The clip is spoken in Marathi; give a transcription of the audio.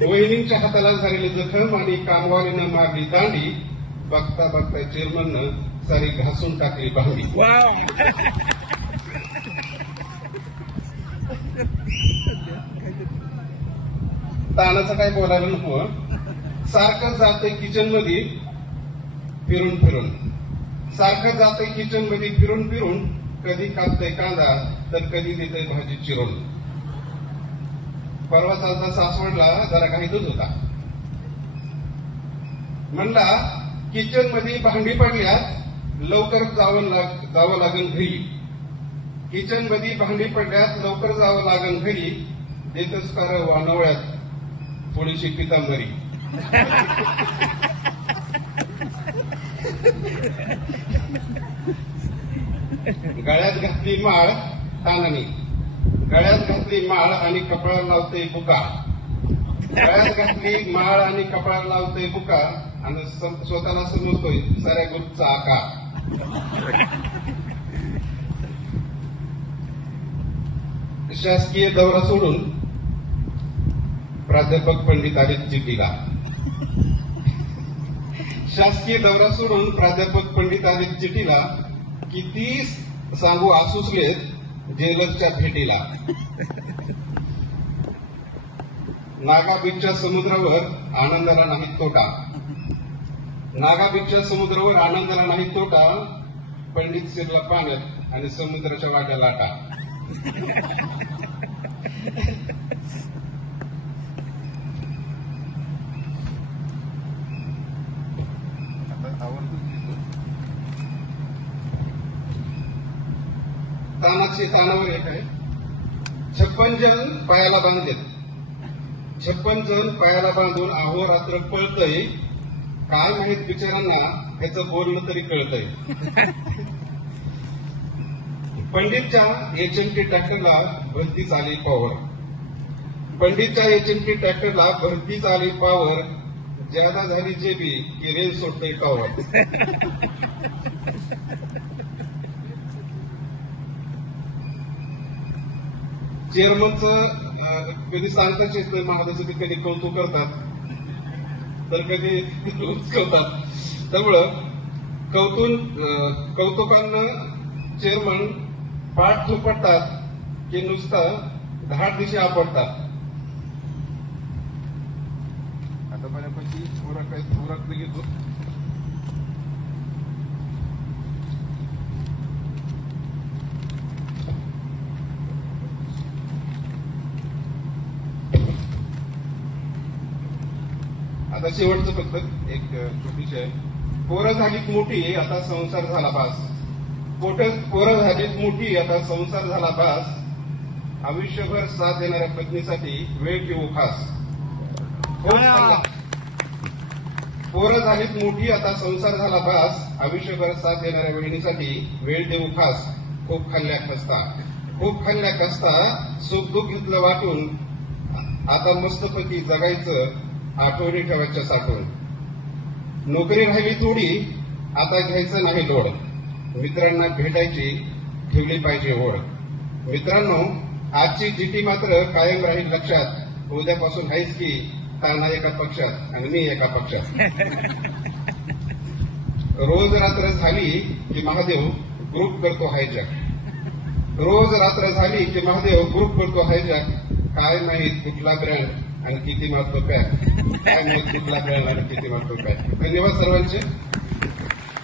वहिनींच्या हाताला झालेली जखम आणि कामवालीनं मारली दांडी, बघता बघता चेअरमननं सारी घासून टाकली भांडी. तानाचं काय बोलायला नको. सारखं जाते किचन मध्ये फिरून फिरून, सारखं जाते किचन मध्ये फिरून फिरून, कधी कापतय कांदा तर कधी देतय भाजी चिरून. परवा चालता सासवडला जरा घाईतच होता. म्हणला किचन मध्ये भांडी पडल्यात, लवकर जावं लागेल घरी. किचन मध्ये भांडी पडल्यात, लवकर जावं लागेल घरी. देतच कर वानवळ्यात थोडीशी पितांबरी. गळ्यात घातली माळ तानानी, गळ्यात घातली माळ आणि कपड्याला लावते बुका. गळ्यात घातली माळ आणि कपड्याला लावते बुका आणि स्वतःला समजतोय साऱ्या ग्रुपचा आकार. शासकीय दौरा सोडून प्राध्यापक पंडित आले चिठ्ठीला. शासकीय दौरा सोडून प्राध्यापक पंडित आले चिठ्ठीला. किती सांगू आसुसलेत जेलरच्या भेटीला. नागा बीचच्या समुद्रावर आनंदाला नाही तोटा. नागा बीचच्या समुद्रावर आनंदाला नाही तोटा. पंडित शिरला पाण्यात आणि समुद्राच्या वाट्या लाटा. तानाचे तानावर एक आहे. 56 जण पायाला बांधलेत, 56 जण पायाला बांधून अहोरात्र पळतय. काय माहित बिचारांना ह्याचं बोलणं तरी कळतंय. पंडितच्या एचएमटी ट्रॅक्टरला भरतीच आली पॉवर. पंडितच्या एचएमटी ट्रॅक्टरला भरतीच आली पॉवर. ज्यादा झाली जेबी की रेल सोडतंय टॉवर. चेअरमनचं कधी सांगताच येत नाही महाराजांचं, कधी कौतुक करतात तर कधी करतात. त्यामुळं कौतुकानं चेअरमन पाठ थोपटतात की नुसता धाड दिशी आपडतात. आता बऱ्यापैकी थोरात घेतो. आता शेवटचं फक्त एक छोटीशी आहे. पोरं झालीत मोठी आता संसार झाला बास. पोरं झालीत मोठी आता संसार झाला बास. आयुष्यभर साथ देणाऱ्या पत्नीसाठी वेळ घेऊ खास. पोरं झालीत मोठी आता संसार झाला बास. आयुष्यभर साथ देणाऱ्या बहिणीसाठी वेळ देऊ खास. खूप खाल्ल्या खस्ता सुख दुःख घेतलं वाटून. आता मस्तपैकी जगायचं आठवणी ठेवायच्या साठवून. नोकरी राहिली थोडी आता घ्यायचं नाही लोड. मित्रांना भेटायची ठेवली पाहिजे ओढ. मित्रांनो आजची जीटी मात्र कायम राहील लक्षात. उद्यापासून आहेच की ताना एका पक्षात आणि मी एका पक्षात. रोज रात्र झाली की महादेव ग्रुप करतो हायजॅक. रोज रात्र झाली की महादेव ग्रुप करतो हायजॅक. काय माहित कुठला ब्रँड आणि किती मारतो पॅक. काय माहित कुठला ब्रँड आणि किती मारतो पॅक. धन्यवाद सर्वांचे.